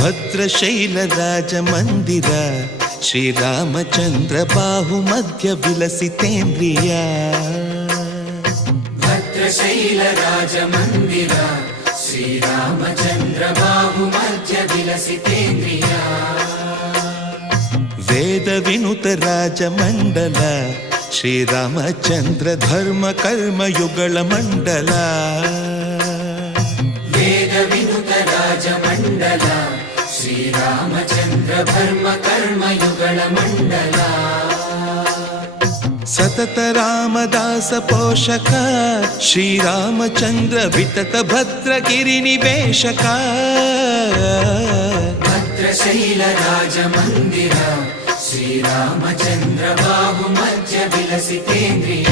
ಭದ್ರಶೈಲ ರಾಜ ಮಂದಿರ ಶ್ರೀರಾಮಚಂದ್ರ ಬಾಹುಮಧ್ಯ ವಿಲಸಿತೇಂದ್ರಿಯ. ಭದ್ರಶೈಲ ರಾಜ ಮಂದಿರ ಶ್ರೀರಾಮಚಂದ್ರ ಬಾಹುಮಧ್ಯ ವಿಲಸಿತೇಂದ್ರಿಯ. ವೇದ ವಿನುತ ರಾಜ ಮಂಡಲ ಶ್ರೀರಾಮಚಂದ್ರ ಧರ್ಮ ಕರ್ಮಯುಗಳ ಮಂಡಲ. ವೇದ ವಿನುತ ರಾಜ ಮಂಡಲ ಶ್ರೀರಾಮಚಂದ್ರ ಧರ್ಮ ಕರ್ಮಯುಗಳ ಮಂಡಲ. ಸತತ ರಾಮದಾಸ ಪೋಷಕ ಶ್ರೀರಾಮಚಂದ್ರ ವಿತತ ಭದ್ರಗಿರಿ ನಿವೇಶಕ. ಭದ್ರಶೈಲ ರಾಜ ಮಂದಿರ ಶ್ರೀರಾಮಚಂದ್ರ ಬಾಹುಮಧ್ಯ ವಿಲಸಿತೇಂದ್ರಿಯ.